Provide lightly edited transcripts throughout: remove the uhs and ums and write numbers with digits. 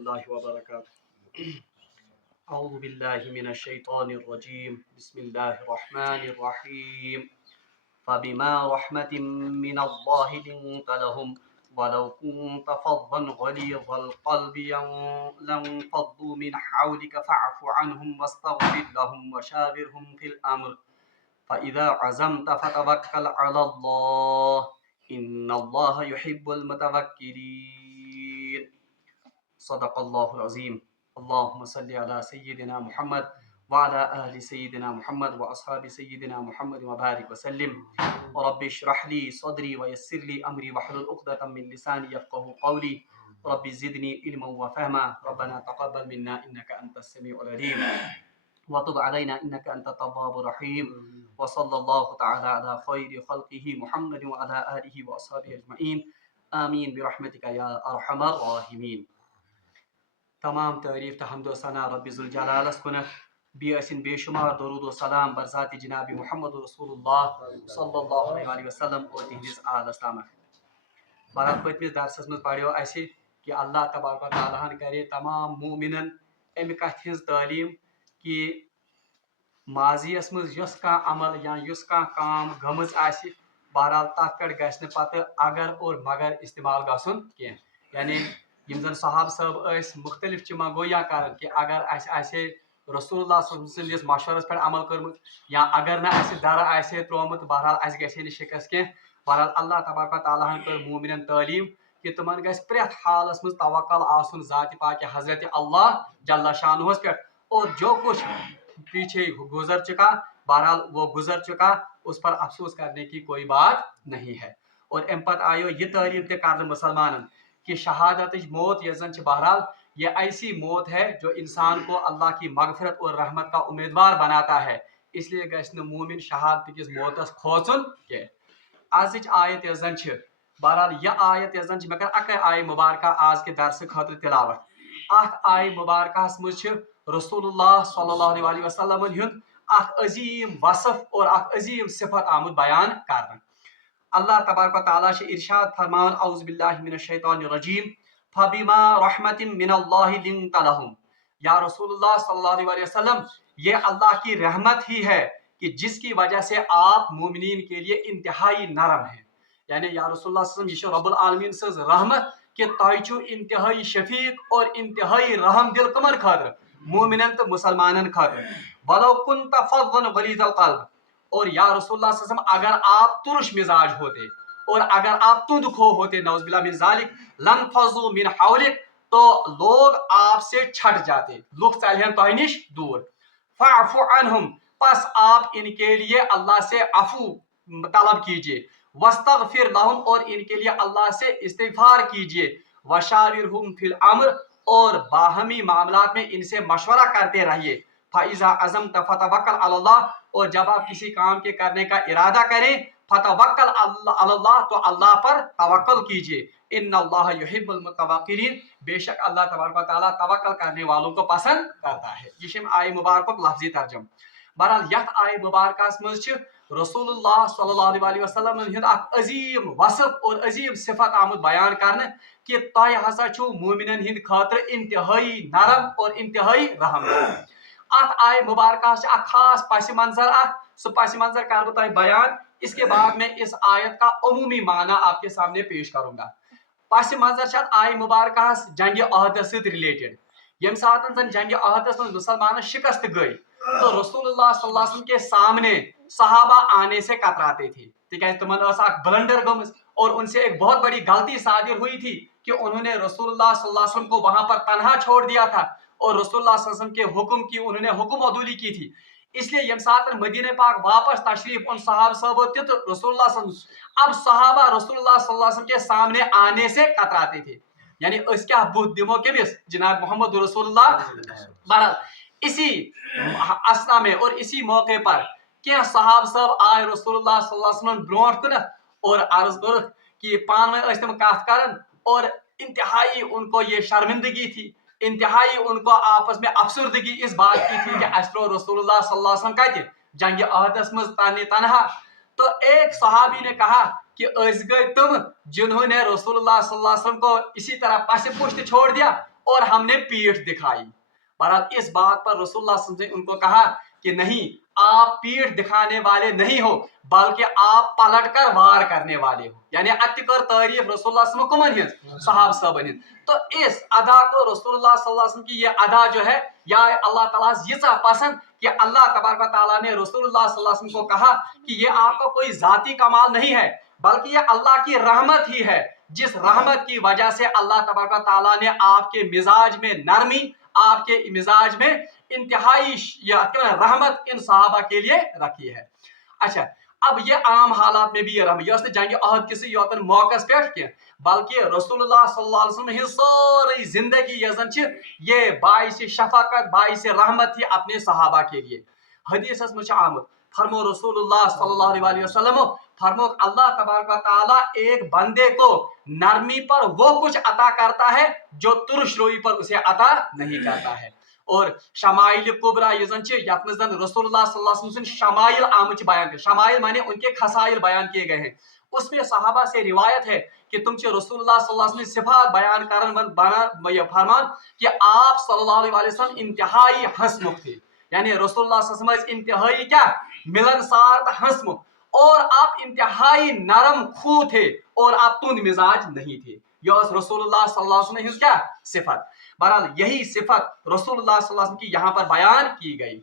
الله وبركاته. أعوذ بالله من الشيطان الرجيم. بسم الله الرحمن الرحيم. فبما رحمة من الله لنت لهم ولو كنت فظا غليظ القلب لانفضوا من حولك فاعف عنهم واستغفر لهم وشاورهم في الأمر فإذا عزمت فتوكل على الله إن الله يحب المتوكلين. صدق الله العظيم. اللهم صل على سيدنا محمد وعلى آل سيدنا محمد وأصحاب سيدنا محمد وبارك وسلم. رب اشرح لي صدري ويسر لي أمري واحلل عقدة من لساني يفقهوا قولي. رب زدني علما وفهما. ربنا تقبل منا إنك أنت السميع العليم وتب علينا إنك أنت التواب الرحيم. وصلى الله تعالى على خير خلقه محمد وعلى آله وأصحابه أجمعين. آمين برحمتك يا أرحم الراحمين. تمام تعریف تو حمد و ثنا رب ذوالجلالس کنت بیسن بے شمار درود و سلام برذات جناب محمد رسول اللہ صلی اللہ علیہ وسلم اور تہندس آل اسلامہ. بہرحال پتمس درسس مز پڑھو اسہ کہ اللہ تبارک و تعالیٰ کرے تمام مومنن امہ کتھ ہز تعلیم کہ ماضیس مز یس کان عمل یا یس کان کام گمز آسہ بہرحال تتھ پہ گھس پتہ اگر اور مگر استعمال گھن کی. یعنی یم زن صحاب صاحب مختلف چما گویا کران کہ اگر اسے رسول اللہ صلی اللہ علیہ وسلم سندس مشورس پہ عمل کرمت یا اگر نہ در ترومت بہرحال اس گھے نہ شکست کی. بہرحال اللہ تبارک و تعالیٰ کر مومنن تعلیم کہ تمن گھس پریت حالس مز توکل آسن ذات پاک حضرت اللہ جل شانہس پہ اور جو کچھ پیچھے گزر چکا بہرحال وہ گزر چکا اس پر افسوس کرنے کی کوئی بات نہیں ہے. اور ام پتہ آئیو یہ تعلیم تہ کر مسلمانن کہ شہادت موت یہ زن بہرحال یہ ایسی موت ہے جو انسان کو اللہ کی مغفرت اور رحمت کا امیدوار بناتا ہے. اس لیے گھس مومن شہادت کس موتس کھوچن کی. آز آیت یہ زن بہرحال یہ آیت یہ زن مے کر اکے آیہ مبارکہ آز کے درس خاطر تلاوت. ات آیہ مبارکہ مز رسول اللہ صلی اللہ علیہ وسلم ہند اخ عظیم وصف اور اخ عظیم صفت آمد بیان کرنا. اللہ تبارک و تعالیٰ ارشاد فرمان اعوذ باللہ من الشیطان الرجیم فبما رحمت من اللہ لنت لهم. یا رسول اللہ صلی اللہ علیہ وسلم یہ اللہ کی رحمت ہی ہے کہ جس کی وجہ سے آپ مومنین کے لیے انتہائی نرم ہیں. یعنی یا رسول اللہ صلی اللہ علیہ وسلم یہ رب العالمین سز رحمت کہ تہ انتہائی شفیق اور انتہائی رحم دل کمن خاطر مومنن تو مسلمانن خاطر. ولو كنت فظا غلیظ القلب. اور یا رسول اللہ صلی اللہ علیہ وسلم اگر آپ ترش مزاج ہوتے اور اگر آپ تند خو ہوتے نعوذ باللہ من ذالک لانفضوا من حولک تو لوگ آپ سے چھٹ جاتے لوگ چلیں تہ نش دور. فاعف عنہم پس آپ ان کے لیے اللہ سے عفو طلب کیجئے. واستغفر لهم اور ان کے لیے اللہ سے استغفار کیجئے. وشاورہم فی الامر اور باہمی معاملات میں ان سے مشورہ کرتے رہیے. فَإِذَا عَزَمْتَ فَتَوَكَّلْ عَلَى اللَّهِ اور جب آپ کسی کام کے کرنے کا ارادہ کریں فَتَوَكَّلْ عَلَى اللَّهِ تو اللہ پر توکل کیجئے. إِنَّ اللَّهَ يُحِبُّ الْمُتَوَكِّلِينَ بے شک اللہ تبارک و تعالیٰ توکل کرنے والوں کو پسند کرتا ہے. یہ آیہ مبارک لفظی ترجم. بہرحال یت آیہ مبارکہ مز رسول اللہ صلی اللہ علیہ وسلم ہند اخ عظیم وصف اور عظیم صفت آمد بیان کرنے کہ تہ ہسا چھو مومنن ہند خاطر انتہائی نرم اور انتہائی رحم. ات آیہ مبارکہ سے اخ خاص پس منظر سو پس منظر کر بہ بیان. اس کے بعد میں اس آیت کا عمومی معنی آپ کے سامنے پیش کروں گا. پس منظر آیہ مبارکہ جنگ عہدس ست ریلیٹڈ. یم سات زن جنگ عہدس من مسلمان شکست گئی تو رسول اللہ صلی اللہ علیہ وسلم کے سامنے صحابہ آنے سے کتراتے تھے تکیاز تمن بلنڈر گمز اور ان سے ایک بہت بڑی غلطی صادر ہوئی تھی کہ انہوں نے رسول اللہ صلی اللہ علیہ وسلم کو وہاں پر تنہا چھوڑ دیا تھا اور رسول اللہ صلی اللہ علیہ وسلم کے حکم کی انہوں نے حکم عدولی کی تھی. اس لیے یم سات مدینہ پاک واپس تشریف ان صحابہ صاحب رسول اللہ صلی اللہ علیہ وسلم اب صحابہ رسول اللہ صلی اللہ علیہ وسلم کے سامنے آنے سے کتراتے تھے. یعنی اس کیا بہت دمو کے بھی جناب محمد رسول اللہ. بہرحال اسی اسنا میں اور اسی موقع پر کیا صحابہ صاحب آئے رسول اللہ صلی اللہ علیہ وسلم برونٹ کنت اور عرض کر کہ پان میں تم کات کرن اور انتہائی ان کو یہ شرمندگی تھی انتہائی ان کو آپس میں افسردگی اس بات کی تھی کہ اسرو رسول اللہ صلی اللہ علیہ وسلم کہتے جنگ عہدس مز تنہا. تو ایک صحابی نے کہا کہ اس گئے تم جنہوں نے رسول اللہ صلی اللہ علیہ وسلم کو اسی طرح پس پشت چھوڑ دیا और हमने पीठ दिखाई। बहरहाल इस बात पर रसूलुल्लाह सल्लल्लाहु अलैहि वसल्लम ने उनको कहा कि नहीं, आप पीठ दिखाने वाले नहीं हो, बल्कि आप पलट कर वार करने वाले हो। यानी अति कर तारीफ रसूलुल्लाह सल्लल्लाहु अलैहि वसल्लम कमन हिंद सहाब साहबन हिंद। तो इस अदा को रसूलुल्लाह सल्लल्लाहु अलैहि वसल्लम की ये अदा जो है या अल्लाह ताला यीज़ा पसंद कि अल्लाह तबारक व तआला ने रसूलुल्लाह सल्लल्लाहु अलैहि वसल्लम को कहा कि ये आपका कोई जाती कमाल नहीं है, बल्कि ये अल्लाह की रहमत ही है, जिस रहमत की वजह से अल्लाह तबारक व तआला ने आपके मिजाज में नरमी, आपके मिजाज में इंतहाई रहमत इन सहाबा के लिए रखी है। अच्छा, अब ये आम हालात में भी ये रहमत यह जंग अहद किसी योतन मौकस पे के, बल्कि रसूलुल्लाह सल्लल्लाहु अलैहि वसल्लम हिंज सारी जिंदगी यजन ये बाइस शफकत बाइस रहमत थी अपने सहाबा के लिए। हदीस में आमद फरमो रसूलुल्लाह सल्लल्लाहु अलैहि वसल्लम फरमो अल्लाह तबारक व तआला एक बंदे को नरमी पर वो कुछ अता करता है जो तुर्श रोई पर उसे अता नहीं करता है। और शमाइल कुबरा यजन रसूलुल्लाह सल्लल्लाहु अलैहि वसल्लम शमाइल आमच बयान, शमाइल माने उनके खसाइल बयान किए गए हैं। उसमें सहाबा से रिवायत है कि तुम रसूलुल्लाह सल्लल्लाहु अलैहि वसल्लम सिफात बयान करन बना फरमान कि आप सल्लल्लाहु अलैहि वसल्लम इंतहाई हंसमुख थे, यानी रसूलुल्लाह सल्लल्लाहु अलैहि वसल्लम इंतहाई क्या मिलनसार हंसमुख, और आप इंतहाई नरम खू थे और आप तुंद मिजाज नहीं थे। यह रसूलुल्लाह सल्लल्लाहु अलैहि वसल्लम क्या सिफत। बहरहाल यही सिफत रसूलुल्लाह सल्लल्लाहु अलैहि वसल्लम की यहाँ पर बयान की गई।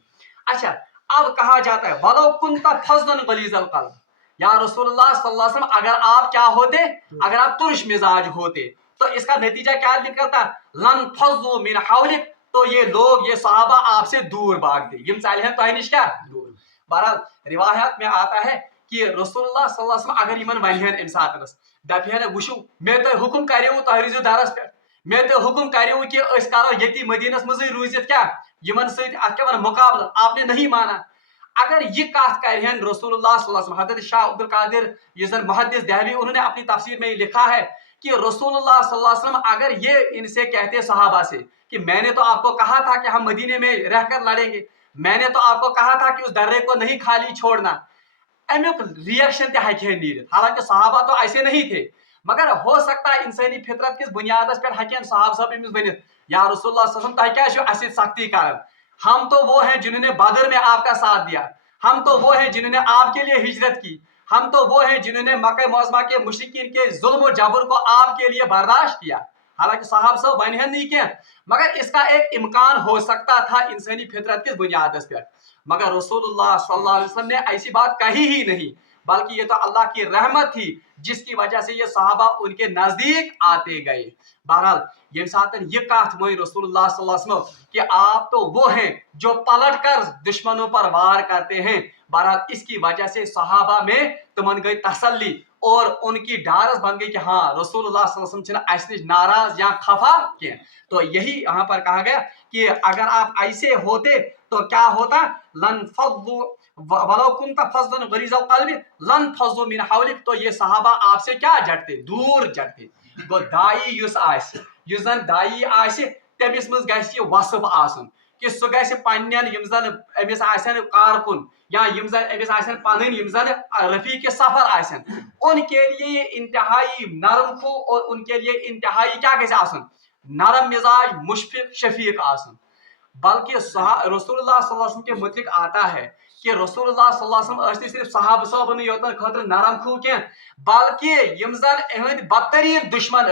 अच्छा, अब कहा जाता है वलो कुंता फज़्ज़न गलीज़ल क़ल्ब, या रसूलुल्लाह सल्लल्लाहु अलैहि वसल्लम अगर आप क्या होते, अगर आप तुर्श मिजाज होते तो इसका नतीजा क्या निकलता, लन फज़्ज़ू मिन हौलिक, तो ये लोग ये सहाबा आपसे दूर भागते, यम चाहे तो निश क्या दूर। बहरहाल रिवायात में आता है कि रसूलुल्लाह सल्लल्लाहु अलैहि वसल्लम अगर यमन वनहन अम सातनस दपहन वुशु मे तो हुकुम करियो तो रिजु दरस पे, मे तो हुकुम करियो कि अस करो यति मदीनस मज रूजित क्या यमन सहित क्या वन मुकाबला, आपने नहीं माना। अगर ये कथ करहन रसूलुल्लाह सल्लल्लाहु अलैहि वसल्लम, हजरत शाह अब्दुल कादिर यजन मुहद्दिस दहलवी उन्होंने अपनी तफसीर में लिखा है कि रसूलुल्लाह सल्लल्लाहु अलैहि वसल्लम अगर ये इनसे कहते सहाबा से कि मैंने तो आपको कहा था कि हम मदीने में रहकर लड़ेंगे, मैंने तो आपको कहा था कि उस दर्रे को नहीं खाली छोड़ना, अमुक रिएक्शन ते हके नीर। हालांकि सहाबा तो ऐसे नहीं थे, मगर हो सकता है इंसानी फितरत किस बुनियादस पे हकन साहब साहब अमिस बनित या रसूलुल्लाह सल्लल्लाहु अलैहि वसल्लम तह क्या सख्ती कारण, हम तो वो हैं जिन्होंने बदर में आपका साथ दिया, हम तो वो हैं जिन्होंने आपके लिए हिजरत की, हम तो वो हैं जिन्होंने मक्का मुअज़्ज़मा के मुशरिकीन के जुल्म और जबर को आपके लिए बर्दाश्त किया। हालांकि साहब सब बने नहीं किया, मगर इसका एक इम्कान हो सकता था इंसानी फितरत किस बुनियादस पर, मगर रसूलुल्लाह सल्लल्लाहु अलैहि वसल्लम ने ऐसी बात कही ही नहीं, बल्कि ये तो अल्लाह की रहमत थी जिसकी वजह से ये सहाबा उनके नजदीक आते गए। बहरहाल ये सातन ये कथ वही रसूलुल्लाह सल्लल्लाहु अलैहि वसल्लम कि आप तो वो हैं जो पलट कर दुश्मनों पर वार करते हैं। बहरहाल इसकी वजह से सहाबा में तुमन गई तसल्ली और उनकी ढारस बन गई कि हाँ रसूलुल्लाह सल्लल्लाहु अलैहि वसल्लम नाराज या खफा किए। तो यही यहाँ पर कहा गया कि अगर आप ऐसे होते तो क्या होता, लन फज़्ज़ू वलो कुंता फज़्ज़न गलीज़ल क़ल्बि लन फज़्ज़ू मिन हौलिक, तो ये सहाबा आपसे क्या जटते दूर जटते। गो दाई युस आसि युस जन दाई आसि तमिस मज गछि ये वसफ आसन कि सु गछि पन्नन यम जन अमिस आसन कारकुन या यम जन अमिस आसन पनन यम जन रफीक सफर आसन, उनके लिए ये इंतहाई नरम खू और उनके लिए इंतहाई क्या गछि आसन नरम मिजाज मुशफिक शफीक आसन। बल्कि रसूलुल्लाह सल्लल्लाहु अलैहि वसल्लम के मुतलिक आता है कि रसूलुल्लाह सल्लल्लाहु अलैहि वसल्लम असली सिर्फ सहाब साहबन योतन खतर नरम खू के, बल्कि यम जन अहद बदतरीन दुश्मन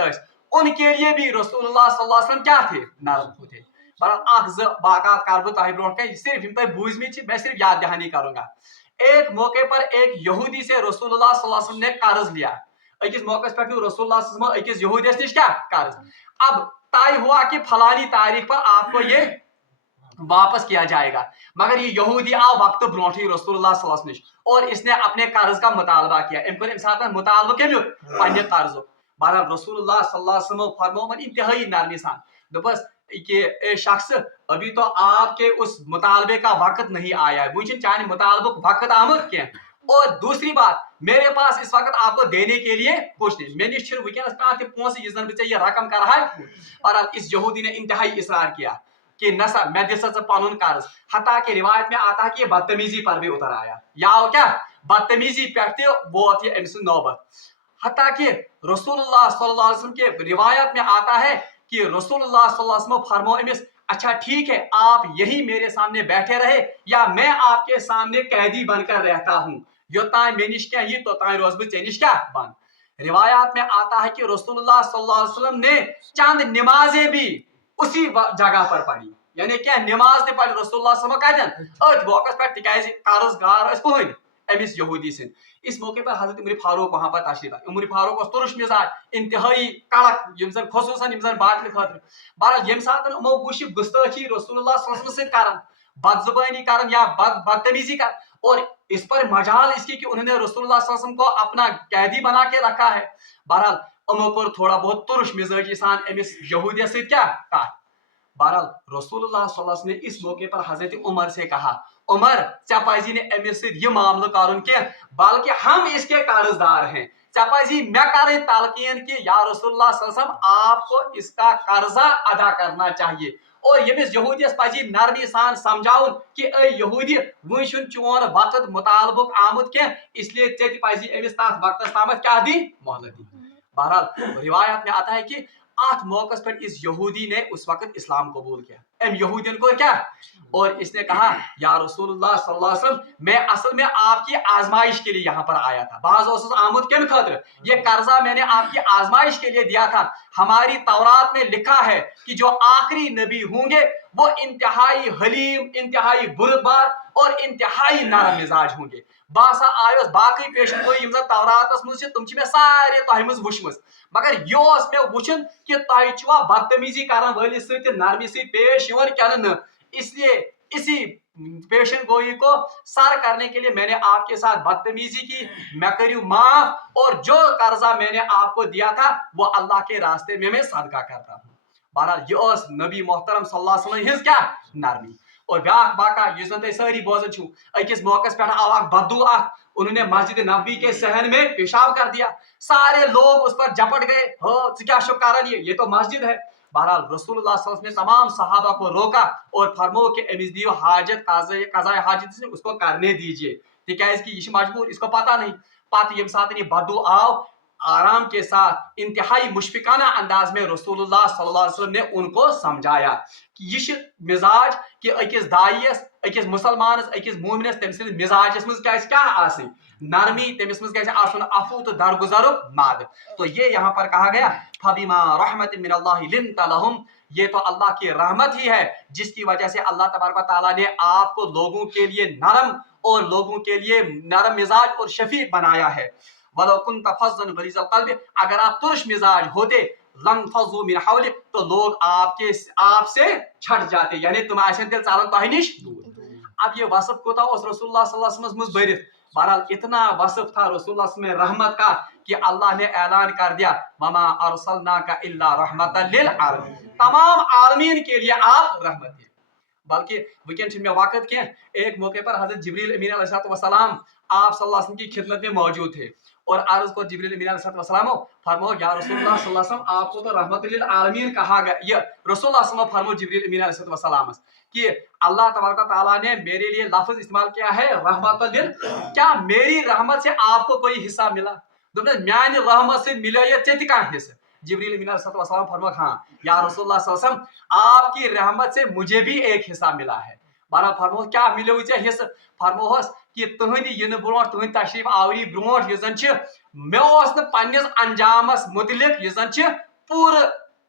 उनके लिए भी रसूलुल्लाह सल्लल्लाहु अलैहि वसल्लम क्या थे नरम खू थे। बहरहाल बाकात कर बह तह ब्रोह सिर्फ इन तह बूझमी मैं सिर्फ याद दहानी करूंगा। एक मौके पर एक यहूदी से रसूलुल्लाह सल्लल्लाहु अलैहि वसल्लम ने कर्ज लिया, अकिस मौके पर रसूलुल्लाह सल्लल्लाहु अलैहि वसल्लम अकिस यहूदियस निश क्या कर्ज, अब तय हुआ कि फलानी तारीख पर आपको ये वापस किया जाएगा, मगर ये यहूदी आओ वक्त ब्रोठी रसूलुल्लाह सल्लल्लाहु अलैहि वसल्लम और इसने अपने कर्ज का मुतालबा किया, इनके मुतालबा कमियो पन्ने कर्ज। बहरहाल रसूलुल्लाह सल्लल्लाहु अलैहि वसल्लम फरमोमन इंतहाई नरमी सान दोपस कि ए शख्स अभी तो आपके उस मुतालबे का वक्त नहीं आया है, मुझे चाहे मुतालबे वक्त आमद के, और दूसरी बात मेरे पास इस वक्त आपको देने के लिए कुछ नहीं, मैंने वनस पोस ये रकम कर रहा है। और इस यहूदी ने इंतहाई इसरार किया कि नसा मैं दिस पन कर्ज, हता कि रिवायत में आता है कि बदतमीजी पर भी उतर आया, या क्या बदतमीजी पे वोत ये अम्स नौबत, हता कि रसूलुल्लाह सल्लल्लाहु अलैहि वसल्लम के रिवायत में आता है کہ रसूलुल्लाह सल्लल्लाहु अलैहि वसल्लम फरमो अमिस अच्छा ठीक है आप यही मेरे सामने बैठे रहे या मैं आपके सामने कैदी बनकर रहता हूँ योतान मे निश क्या ये तोतान रोज बे निश क्या बंद। रिवायात में आता है कि रसूलुल्लाह सल्लल्लाहु अलैहि वसल्लम ने चंद नमाजें भी उसी जगह पर पढ़ी यानी क्या नमाज ते पढ़ रसूलुल्लाह सल्लल्लाहु अलैहि वसल्लम कतन अत मौके पर तिकाज कर्जगार कहन अमिस यहूदी सिन। इस मौके पर हजरत उमर फारूक वहां पर तशरीफ आए। उमर फारूक तुरुश मिजाज इंतहाई कड़क यम जन खसूसन यम जन बाटल खतर बहरहाल यम सात उमो वुश गुस्ताखी रसूलुल्लाह सल्लल्लाहु अलैहि वसल्लम से करन बदजुबानी करन या बदतमीजी कर और इस पर मजाल इसकी कि उन्होंने रसूलुल्लाह सल्लल्लाहु अलैहि वसल्लम को अपना कैदी बना के रखा है। बहरहाल उमो को थोड़ा बहुत तुरुश मिजाजी सान अमिस यहूदियत से क्या कहा। बहरहाल रसूलुल्लाह सल्लल्लाहु अलैहि वसल्लम ने इस मौके पर हजरत उमर से कहा उमर चपाजी ने अमिस से ये मामला कारण के बल्कि हम इसके कर्जदार हैं चपाजी मैं करे तालकीन कि या रसूलुल्लाह सल्लल्लाहु अलैहि वसल्लम आपको इसका कर्जा अदा करना चाहिए और यमिस यहूदियस पजी नरमी सान समझाउन कि ए यहूदी वह चोन वक्त मुतालबुक आमुद के इसलिए चेत पजी अमिस तथ वक्त तामत क्या दी मोहलत दी। बहरहाल रिवायत में आता है कि आठ मौके पर इस यहूदी ने उस वक्त इस्लाम कबूल किया। एम यहूदियन को क्या और इसने कहा या रसूलुल्लाह सल्लल्लाहु अलैहि वसल्लम मैं असल में आपकी आजमाइश के लिए यहाँ पर आया था बाज आमुद के खतर ये कर्जा मैंने आपकी आजमाइश के लिए दिया था। हमारी तौरात में लिखा है कि जो आखिरी नबी होंगे वो इंतहाई हलीम इंतहाई बुरदबार और इंतहाई नरम मिजाज होंगे। बासा आयस बाकी पेशन गो यम तौरातस मज तुम मे सारे तह मज वुचमस मगर यह मे वुचन कि तह छुआ बदतमीजी कर वलिस नरमी से पेश क्या न इसलिए इसी पेशन गोई को सर करने के लिए मैंने आपके साथ बदतमीजी की मैं करूँ माफ और जो कर्जा मैंने आपको दिया था वो अल्लाह के रास्ते में मैं सदका करता हूँ। बहरहाल यह नबी मोहतरम सल्लल्लाहु अलैहि वसल्लम हिज क्या नरमी और ब्याख बाका युस तुम सारी बोजन छु अकिस मौके पे आव बद्दू उन्होंने मस्जिद नबी के सहन में पेशाब कर दिया सारे लोग उस पर झपट गए हो क्या शुक्र ये तो मस्जिद है। बहरहाल रसूलुल्लाह सल्लल्लाहु अलैहि वसल्लम ने तमाम सहाबा को रोका और फरमो कि अमिस दियो हाजत कज़ाए हाजत से उसको करने दीजिए तिकाज कि ये मजबूर इसको पता नहीं पत यम सात बद्दू आव आराम के साथ इंतहाई मुशफिकाना अंदाज में रसूलुल्लाह सल्लल्लाहु अलैहि वसल्लम ने उनको समझाया कि यह मिजाज कि अकिस दाइयस अकिस मुसलमानस अकिस मोमिनस तम सद मिजाजस मज क्या आसि नरमी तमिस मज गैस आसुन अफू तो दरगुजरुक माद। तो ये यहाँ पर कहा गया फबिमा रहमतिन मिनल्लाहि लिन्ता लहुम ये तो अल्लाह की रहमत ही है जिसकी वजह से अल्लाह तबारक व तआला ने आपको लोगों के लिए नरम और लोगों के लिए नरम मिजाज और शफीक बनाया है। वलो कुन्त फज़्ज़न गलीज़ल क़ल्ब अगर आप तुर्श मिजाज होते लन फज़्ज़ू मिन हौलिक तो लोग आपसे छट जाते यानी तुम आसन दिल चालन तह निश दूर। अब ये वसफ कोता रसूलुल्लाह सल्लल्लाहु अलैहि वसल्लम भरित बहरहाल इतना वसफ था रसूलुल्लाह में रहमत का कि अल्लाह ने ऐलान कर दिया वमा अरसलनाका इल्ला रहमतल लिल आलमीन तमाम आलमीन के लिए आप रहमत है। बल्कि वुकन में वक्त क्या एक मौके पर हजरत जिब्रील अमीन अलैहिस्सलाम आप सल्लल्लाहु अलैहि वसल्लम की खिदमत में मौजूद थे और अर्ज को जिब्रील अमीन अलैहिस्सलाम फरमाओ या रसूलुल्लाह सल्लल्लाहु अलैहि वसल्लम आपको तो रहमतुल लिल आलमीन कहा गया। ये रसूलुल्लाह सल्लल्लाहु अलैहि वसल्लम फरमाओ जिब्रील अमीन अलैहिस्सलाम कि अल्लाह तबारक व तआला ने मेरे लिए लफ्ज इस्तेमाल किया है रहमतुल लिल क्या मेरी रहमत से आपको कोई हिस्सा मिला दोनों म्यान रहमत से मिला ये चेत का हिस्सा। जिब्रील अमीन अलैहिस्सलाम फरमाओ हाँ या रसूलुल्लाह सल्लल्लाहु अलैहि वसल्लम आपकी रहमत से मुझे भी एक हिस्सा मिला है। बहरहाल फरमाओ क्या मिलो हिस्सा फरमाओ कि तुहंद इन ब्रो तुहंद तशरीफ आवरी ब्रो मे पन्निस अंजामस मुतलिक पूरा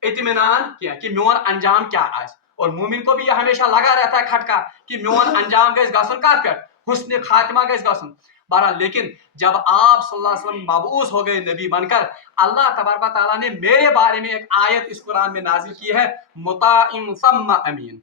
इत्मीनान किया कि मोन अंजाम क्या आस और मोमिन को भी यह हमेशा लगा रहता है खटका कि मोन अंजाम गस गसन कत पे हुस्न खातिमा गस गसन। बहरहाल लेकिन जब आप सल्लल्लाहु अलैहि वसल्लम मबऊस हो गए नबी बनकर अल्लाह तबारक व तआला ने मेरे बारे में एक आयत इस कुरान में नाजिल की है मुताइन सम्मा अमीन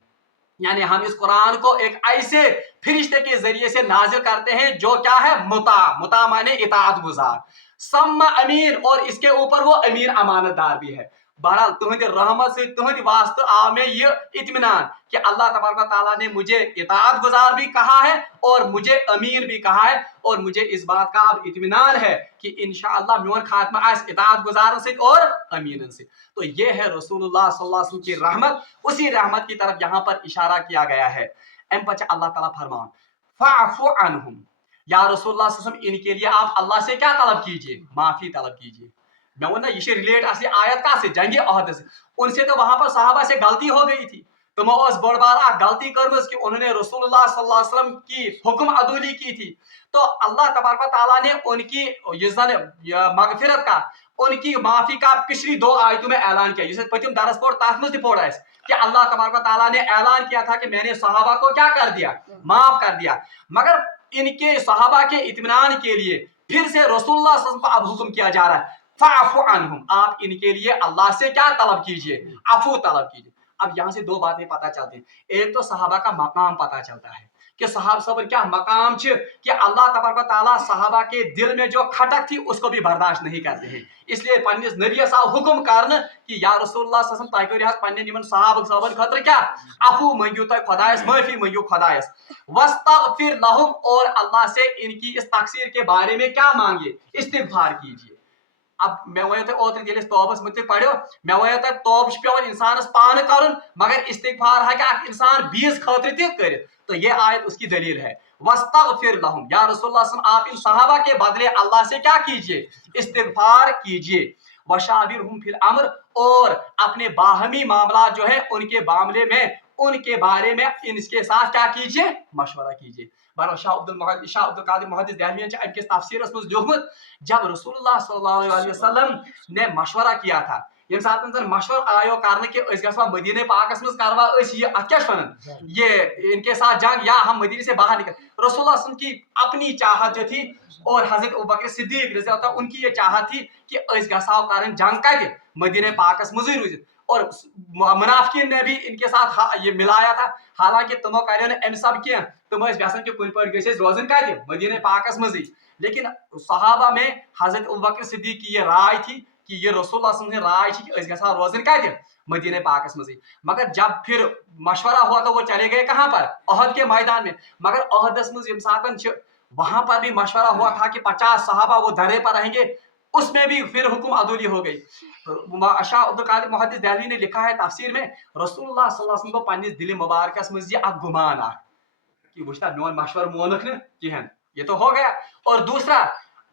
यानी हम इस कुरान को एक ऐसे फरिश्ते के जरिए से नाजिल करते हैं जो क्या है मुता माने इताअत गुजार सम्मा अमीन और इसके ऊपर वो अमीन अमानतदार भी है। बहरहाल तुम्हारी रहमत से तुम्हारी वास्ते आ में ये इत्मीनान कि अल्लाह तबारक व तआला ने मुझे इताअत गुजार भी कहा है और मुझे अमीन भी कहा है और मुझे इस बात का अब इत्मीनान है कि इंशाअल्लाह मोन खात्मा आस इताअत गुजारन से और अमीनन से। तो ये है रसूलुल्लाह सल्लल्लाहु अलैहि वसल्लम की रहमत। उसी रहमत की तरफ यहाँ पर इशारा किया गया है। एम पच अल्लाह ताला फरमान फ़अफ़ु अन्हुम या रसूलुल्लाह सल्लल्लाहु अलैहि वसल्लम इनके लिए आप अल्लाह से क्या तलब कीजिए माफी तलब कीजिए। मैं वो ना ये रिलेट असली आयत का से जंगे अहद से, उनसे तो वहां पर सहाबा से गलती हो गई थी, तो मैं उस बड़ बार गलती कर कि उन्होंने रसूलुल्लाह सल्लल्लाहु अलैहि वसल्लम की हुक्म अदूली की थी, तो अल्लाह तबारक व तआला ने उनकी मगफिरत का, उनकी माफी का पिछली 2 आयतों में ऐलान किया, जिसे पतिम दरस पोड़ तथ मज पोड़ कि अल्लाह तबारक व तआला ने ऐलान किया था कि मैंने सहाबा को क्या कर दिया, माफ कर दिया। मगर इनके सहाबा के इत्मीनान के लिए फिर से रसूलुल्लाह सल्लल्लाहु अलैहि वसल्लम को अब हुक्म किया जा रहा है, फ़अफ़ु अन्हुम, आप इनके लिए अल्लाह से क्या तलब कीजिए, अफू तलब कीजिए। अब यहाँ से 2 बातें पता चलती हैं, एक तो सहाबा का मकाम पता चलता है कि सहाब सब क्या मकाम छ कि अल्लाह तबारक व तआला सहाबा के दिल में जो खटक थी उसको भी बर्दाश्त नहीं करते हैं, इसलिए पन्निस नबी साहब हुक्म करन कि या रसूलुल्लाह सल्लल्लाहु अलैहि वसल्लम तय करियो पन्ने निमन सहाबन खतर क्या अफू मंगियो तय खुदायस, माफी मंगियो खुदायस, वस्तगफिर लहुम, और अल्लाह से इनकी इस तकसीर के बारे में क्या मांगिए, इस्तिगफार कीजिए। अब मैं वो ओत तौबस मुत पढ़ो, मैं वो तौब पे इंसानस पान कर, मगर इस्तिगफार है इंसान बीस खतर कर, तो ये आयत उसकी दलील है। वस्तगफिर लहुम, या रसूलुल्लाह आप इन सहाबा के बदले अल्लाह से क्या कीजिए, इस्तिगफार कीजिए। वशाविरहुम फिल अम्र, और अपने बाहमी मामला जो है उनके मामले में, उनके बारे में इनके साथ क्या कीजिए, मशवरा कीजिए। बहरहाल शाह अब्दुल कादिर मुहद्दिस देहलवी ने अमकिस तफसीरस मज लिखुत, जब रसूलुल्लाह सल्लल्लाहु अलैहि वसल्लम ने मशवरा किया था, ये साथ जन मशवर आयो कारण कि मदीने पाकस मज करवा ये क्या वन ये इनके साथ जंग, या हम मदीने से बाहर निकल, रसूलुल्लाह सल्लल्लाहु अलैहि वसल्लम की अपनी चाहत जो थी और हजरत अबू बकर सिद्दीक रज़ी अल्लाह उनकी ये चाहत थी कि गसाव कारण जंग कत मदीने पाकस मज रूज, और मुनाफिकीन ने भी इनके साथ ये मिलाया था, हालांकि तुमो करो ने अम सब क्या, तुम यसान कि कुन पे गस रोजन कत मदीने पाकस मज, लेकिन सहाबा में हजरत अबू बकर सिद्दीक की ये राय थी कि ये रसूलुल्लाह सल्लल्लाहु अलैहि वसल्लम की राय थी कि रोजन कत मदीने पाकस मज। मगर जब फिर मशवरा हुआ तो वो चले गए कहाँ पर, अहद के मैदान में, मगर अहदस मज वहां पर भी मशवरा हुआ था कि 50 सहाबा वो धरे पर रहेंगे, उसमें भी फिर हुक्म अदूली हो गई। शाह अब्दुल कादिर मुहद्दिस देहलवी ने लिखा है तफसीर में, रसूलुल्लाह सल्लल्लाहु अलैहि वसल्लम को पन्निस दिल मुबारकस मज ये गुमान आ कि वुश्ता मोन मशवर मोनक न किहन, ये तो हो गया। और दूसरा,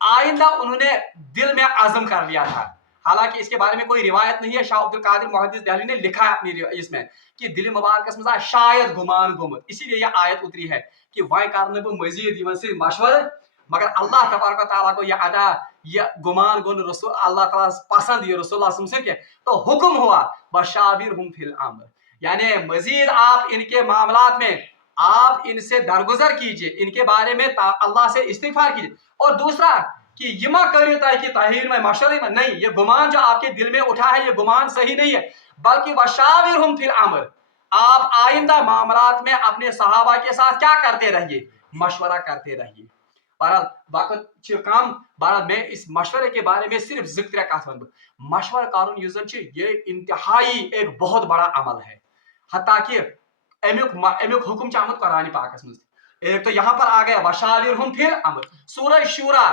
आइंदा उन्होंने दिल में आज़म कर लिया था, हालांकि इसके बारे में कोई रिवायत नहीं है, शाह अब्दुल कादिर मुहद्दिस देहलवी ने लिखा है अपनी इसमें कि दिल मुबारकस मज शायद गुमान गुमत, इसीलिए यह आयत उतरी है कि वह कारण मजीद यमन से मशवर, मगर अल्लाह तबारक व तआला को यह अदा ये गुमान गुन रसूल अल्लाह ताला पसंद ये रसूलुल्लाह से के, तो हुक्म हुआ बशाविरहुम फिल अम्र, यानी मजीद आप इनके मामलात में आप इनसे दरगुजर कीजिए, इनके बारे में अल्लाह से इस्तिगफार कीजिए। और दूसरा कि यमा करिए कि ताहीर में मशवरे में नहीं, ये गुमान जो आपके दिल में उठा है ये गुमान सही नहीं है, बल्कि बशाविरहुम फिल अम्र, आप आइंदा मामलात में अपने सहाबा के साथ क्या करते रहिए, मशवरा करते रहिए। बहरहाल वक्त कम, बहरहाल मैं इस मशवरे के बारे में सिर्फ जिक्र कत वन, मशवर कारून ये इंतहाई एक बहुत बड़ा अमल है, हत्ता कि अमुक हुक्म आमुत कुरान पाकस मज, एक तो यहाँ पर आ गया वशाविरहुम फिल अम्र, सूरह शूरा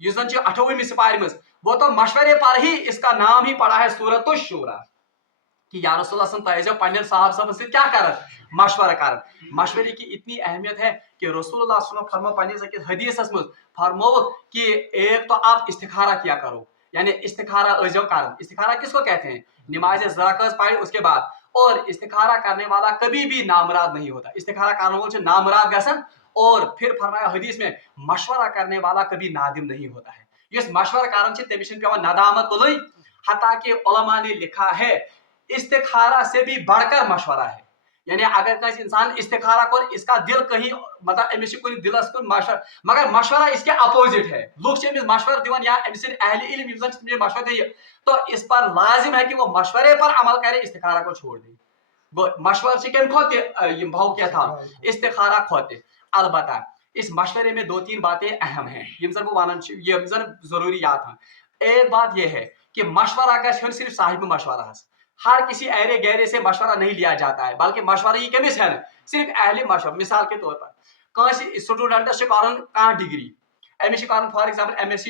28वीं सिपाही मज, वो तो मशवरे पर ही इसका नाम ही पड़ा है सूरतुश शूरा, कि या रसूलुल्लाह सल्लल्लाहु अलैहि वसल्लम साहब सब से क्या कर मशवरा कर। मशवरे की इतनी अहमियत है कि रसूलुल्लाह सल्लल्लाहु अलैहि वसल्लम फरमा हदीस में फरमाओ कि एक तो आप इस्तिखारा किया करो, यानी इस्तिखारा अजो कर, इस्तिखारा किसको कहते हैं, नमाज ज़राकस पढ़ी उसके बाद, और इस्तिखारा करने वाला कभी भी नामुराद नहीं होता, इस्तिखारा करने वाला नामुराद गसन, और फिर फरमाया हदीस में मशवरा करने वाला कभी नादिम नहीं होता है, इस मशवरा कारण से तमिशन पे नदामत तुलई, हत्ता कि उलमा ने लिखा है इस्तिखारा से भी बढ़कर मशवरा है, यानी अगर कहीं इंसान इस्तिखारा कर इसका दिल कहीं मतलब अमिस दिलस कुन मशवरा, मगर मशवरा इसके अपोजिट है, लोग मशवरा दिवन या अहले इल्म मशवरा दे, तो इस पर लाजिम है कि वो मशवरे पर अमल करे, इस्तिखारा को छोड़ दे। मशवरा से कम खोते भाव क्या था, इस्तिखारा खोते। अलबत्ता इस मशवरे में 2-3 बातें अहम हैं, ये जरूरी याद है। एक बात यह है कि मशवरा का सिर्फ साहिब मशवरा, हर किसी अहले गहरे से मशवरा नहीं लिया जाता है, बल्कि मशवरा ये कमिस है सिर्फ अहले मशवरा। मिसाल के तौर पर कहीं स्टूडेंट कहाँ degree Amish for example MSc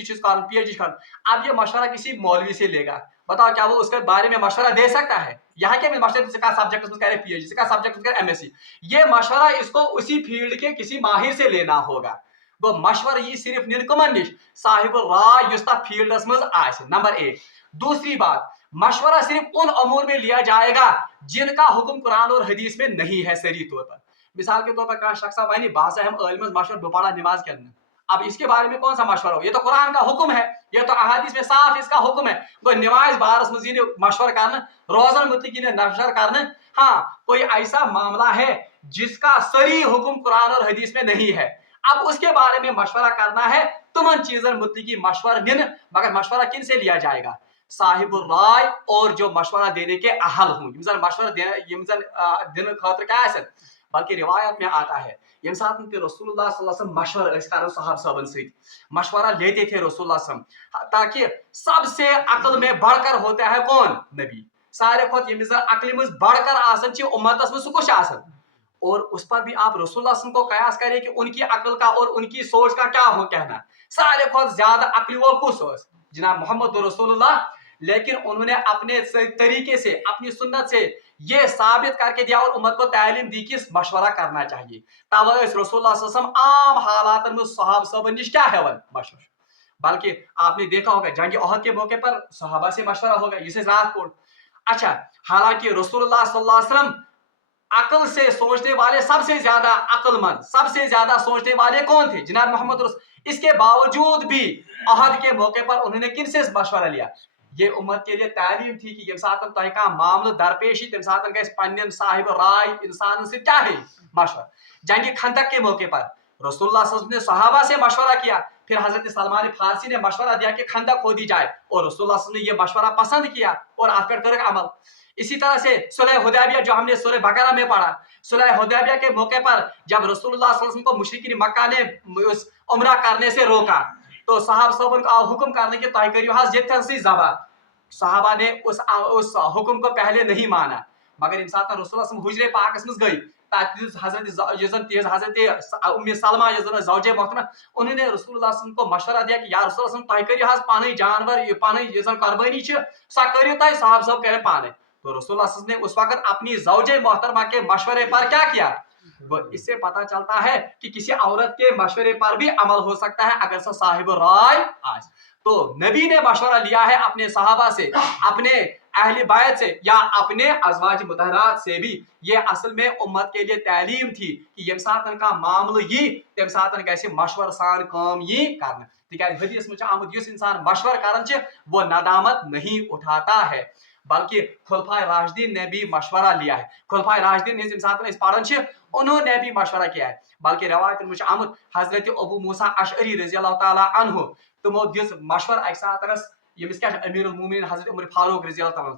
PhD, अब ये मशवरा किसी मौलवी से लेगा, बताओ क्या वो उसके बारे में मशवरा दे सकता है, यहाँ के मशवरा का सब्जेक्ट PhD का सब्जेक्ट MSc, ये मशवरा इसको उसी फील्ड के किसी माहिर से लेना होगा। गो मशवरा ये सिर्फ निरकमन निश साहिब राय फील्डस मज नंबर 1। दूसरी बात, मशवरा सिर्फ उन अमूर में लिया जाएगा जिनका हुक्म कुरान और हदीस में नहीं है सही तौर पर। मिसाल के तौर पर कहा शख्स वानी बासा हम इल्म मशवर दोपहर नमाज के अंदर, अब इसके बारे में कौन सा मशवरा हो, ये तो कुरान का हुक्म है, ये तो अहादीस में साफ इसका हुक्म है। गो नमाज बारस मजीद मशवर करना, रोजन मुतकी ने नशर करना, हाँ कोई ऐसा मामला है जिसका सही हुक्म कुरान और हदीस में नहीं है, अब उसके बारे में मशवरा करना है, तुमन चीजन मुतकी मशवरा निन, मगर मशवरा किन से लिया जाएगा, साहिबुर राय और जो मशवरा देने के अहल हों, मशवरा दिन खातर क्या है। बल्कि रिवायत में आता है ये रसूलुल्लाह सल्लल्लाहु अलैहि वसल्लम मशवरा कर साहब साहबन से मशवरा लेते थे रसूलुल्लाह सल्लल्लाहु अलैहि वसल्लम, ताकि सबसे अक्ल में बढ़कर होता है कौन, नबी, सारे खुद ये अक्ल में बढ़कर आसन उम्मत में सुकुश आसन, और उस पर भी आप रसूलुल्लाह सल्लल्लाहु अलैहि वसल्लम को कयास करें कि उनकी अक्ल का और उनकी सोच का क्या हो कहना, सारे खुद ज्यादा अक्ल वो कुछ जनाब मोहम्मद रसूलुल्लाह, लेकिन उन्होंने अपने तरीके से अपनी सुन्नत से ये साबित करके दिया और उम्मत को तालीम दी कि मशवरा करना चाहिए। तब रसूलुल्लाह सल्लल्लाहु अलैहि वसल्लम आम हालात में सहाब सब निश क्या है मशवरा, बल्कि आपने देखा होगा जंग ओहद के मौके पर सहाबा से मशवरा होगा, इसे रात को। अच्छा, हालांकि रसूलुल्लाह सल्लल्लाहु अलैहि वसल्लम अकल से सोचने वाले सबसे ज्यादा अक्लमंद, सबसे ज्यादा सोचने वाले कौन थे, जनाब मोहम्मद रसूल। इसके बावजूद भी अहद के मौके पर उन्होंने किन से मशवरा लिया, ये उम्मत के लिए तालीम थी कि ये साथ तय का मामला दरपेश तम साथ गन साहिब राय इंसान से क्या है मशवरा। जंग खंदक के मौके पर रसूलुल्लाह सल्लल्लाहु अलैहि वसल्लम ने सहाबा से मशवरा किया, फिर हजरत सलमान फारसी ने मशवरा दिया कि खंदक खोदी जाए, और रसूलुल्लाह सल्लल्लाहु अलैहि वसल्लम ने यह मशवरा पसंद किया और आप पर कर अमल। इसी तरह से सुलह हुदैबिया जो हमने सूरह बकरा में पढ़ा, सुलह हुदैबिया के मौके पर जब रसूलुल्लाह सल्लल्लाहु अलैहि वसल्लम को मुशरिकीन मक्का ने उस उम्रा करने से रोका, तो साहब सबन को हुक्म करने के तय करियो हाज जितन सी जबा, सहाबा ने उस हुक्म को पहले नहीं माना, मगर इन साथ रसूलुल्लाह हुजरे पाकस में गई ताकि हजरत उम्मे सलमा ज़ौजे मोहतरमा, उन्होंने रसूलुल्लाह सल्लल्लाहु अलैहि वसल्लम को मशवरा दिया कि या रसूलुल्लाह सल्लल्लाहु अलैहि वसल्लम तय करियो हाज पानी जानवर पानी कुर्बानी सा करियो तय साहब सब करे पाने, तो रसूलुल्लाह सल्लल्लाहु अलैहि वसल्लम ने उस वक्त अपनी ज़ौजे मोहतरमा के मशवरे पर क्या किया। इससे पता चलता है कि किसी औरत के मशवरे पर भी अमल हो सकता है अगर से साहिब राय आज। तो नबी ने मशवरा लिया है अपने सहाबा से, अपने अहले बैत से, या अपने अज़वाज मुतहरात से भी। ये असल में उम्मत के लिए तालीम थी कि यम सातन का मामला ये तम सातन कैसे मशवर सान काम ये करना, तिकाज हदीस में आमद युस इंसान मशवर करन वो नदामत नहीं उठाता है, बल्कि खुलफाए राशिदीन ने भी मशवरा लिया है। खुलफाए राशिदीन इस पढ़न उन्होंने भी मशवरा किया है, बल्कि रवायत में आमद हजरत अबू मूसा अशअरी रज़ी अल्लाह ताला अन्हु तमो दिस मशवर अक सातनस यमिस क्या अमीरुल मोमिनीन हजरत उमर फारूक रज़ी अल्लाह ताला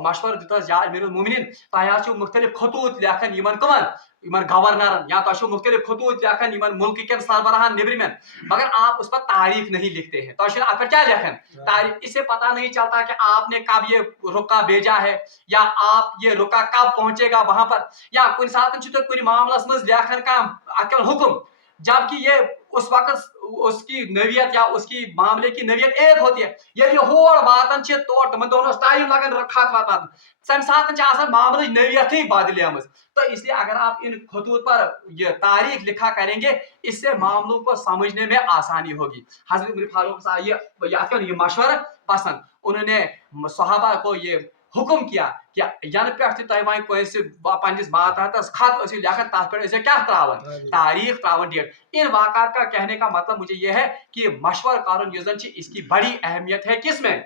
मशवर दितस या अमीरुल मोमिनीन तह मुख्तलिफ खतूत लेखन यमन कमन यमन गवर्नर या तो मुख्तलिफ खतूत लेखन यमन मुल्क के सरबराहान निब्रिमन, मगर आप उस पर तारीख नहीं लिखते हैं, तो आप क्या लेखन तारीख, इससे पता नहीं चलता कि आपने कब ये रुका भेजा है या आप ये रुका कब पहुंचेगा वहां पर, या कुछ साथ तो कुछ मामला मज लेखन का अकल हुक्म, जबकि ये उस वक्त उसकी नवियत या उसकी मामले की नवियत एक होती है, ये होड़ वातन तोड़ तुम दोनों टाइम लगन रखा वातन सम साथ मामले नवियत ही बदलियाम, तो इसलिए अगर आप इन खतूत पर ये तारीख लिखा करेंगे इससे मामलों को समझने में आसानी होगी। हजरत उमर फारूक साहब ये मशवरा पसंद, उन्होंने सहाबा को ये हुक्म किया कि यन पे तुम बात खत लेखन तथ पे क्या त्रावन तारीख त्रावन डेट। इन वाक़ात का कहने का मतलब मुझे यह है कि मशवर कारण इसकी बड़ी अहमियत है किसमें,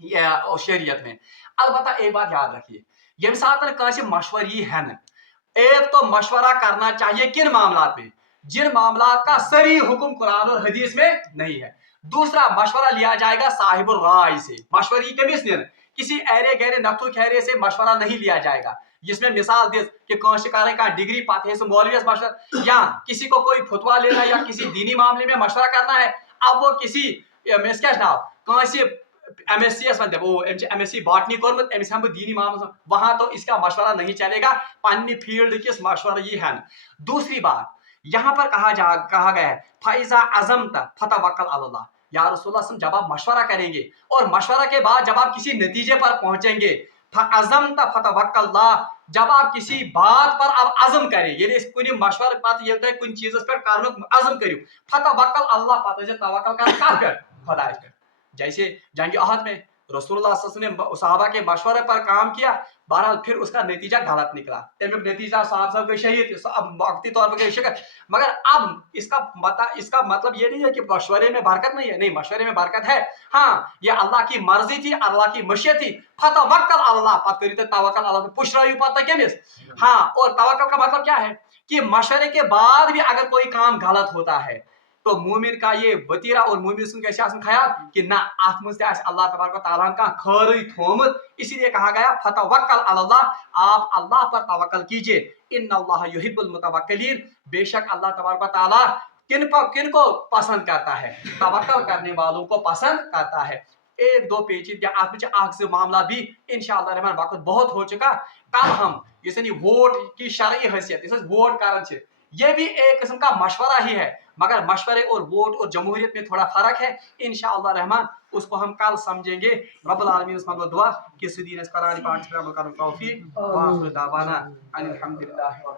शरीयत में। अलबत्ता एक बात याद रखिए, यम साथ मशवरी है न, एक तो मशवरा करना चाहिए किन मामलात में, जिन मामलात का सही हुक्म कुरान और हदीस में नहीं है। दूसरा, मशवरा लिया जाएगा साहिबुर राय से, मशवरी कमिस ने किसी ऐरे गहरे नथु खैरे से मशवरा नहीं लिया जाएगा, जिसमें मिसाल दे कि कौशिकारे का डिग्री पाते हैं मौलवी मशवरा, या किसी को कोई फतवा लेना या किसी दीनी मामले में मशवरा करना है, अब वो किसी MSc वो MSc बॉटनी कोर्मत एमएस हम दीनी मामला, वहां तो इसका मशवरा नहीं चलेगा, पानी फील्ड किस मशवरा ये है। दूसरी बात यहाँ पर कहा गया है फैजा अज़मत फतवक्कल अल्लाह, या रसूलुल्लाह जब आप मशवरा करेंगे और मशवरा के बाद जब आप किसी नतीजे पर पहुंचेंगे, अज़मत फतवक्कल अल्लाह, जब आप किसी बात पर आप अज़म करें, ये कुछ मशवरा पात ये है कुछ चीज पर कारण अज़म करियो फतवक्कल अल्लाह, पता है तवक्कल कर खुदा पे। जैसे जंग अहद में रसूलुल्लाह सल्लल्लाहु अलैहि वसल्लम ने सहाबा के मशवरे पर काम किया, बहरहाल फिर उसका नतीजा गलत निकला, तमिक नतीजा साहब साहब गए शहीद, अब वक्ती तौर पर गए शिकस्त। मगर अब इसका मतलब ये नहीं है कि मशवरे में बरकत नहीं है, नहीं, मशवरे में बरकत है। हाँ, ये अल्लाह की मर्जी थी, अल्लाह की मशीयत थी। फतवक्कल अल्लाह, पत करिते तवक्कल अल्लाह, पुशरायु पता केमिस। हाँ, और तवक्कल का मतलब क्या है कि मशवरे के बाद भी अगर कोई काम गलत होता है तो मोमिन का ये वतीरा और मोमिन सुन कैसे आसन ख्याल कि ना आत्मज ते अल्लाह तबारक व तआला का खैर थोमत, इसीलिए कहा गया फतवक्कल अल्लाह, आप अल्लाह पर तवक्कल कीजिए। इन्नल्लाह युहिब्बुल मुतवक्किलीन, बेशक अल्लाह तबारक व तआला किनको पसंद करता है, तवक्कल करने वालों को पसंद करता है। एक दो पेचीदगी आग से मामला भी इंशाअल्लाह रहमान, वक्त बहुत हो चुका, कल हम ये वोट की शरई हैसियत, वोट कारण ये भी एक किस्म का मशवरा ही है, मगर मशवरे और वोट और जमहूरियत में थोड़ा फर्क है। इंशाअल्लाह रहमान उसको हम कल समझेंगे। रब्बुल आलमीन से मांगो दुआ कि इस दीन इस कुरान पाक पे अमल करने की तौफीक। व आखिर दावाना अनिल हम्दुलिल्लाह।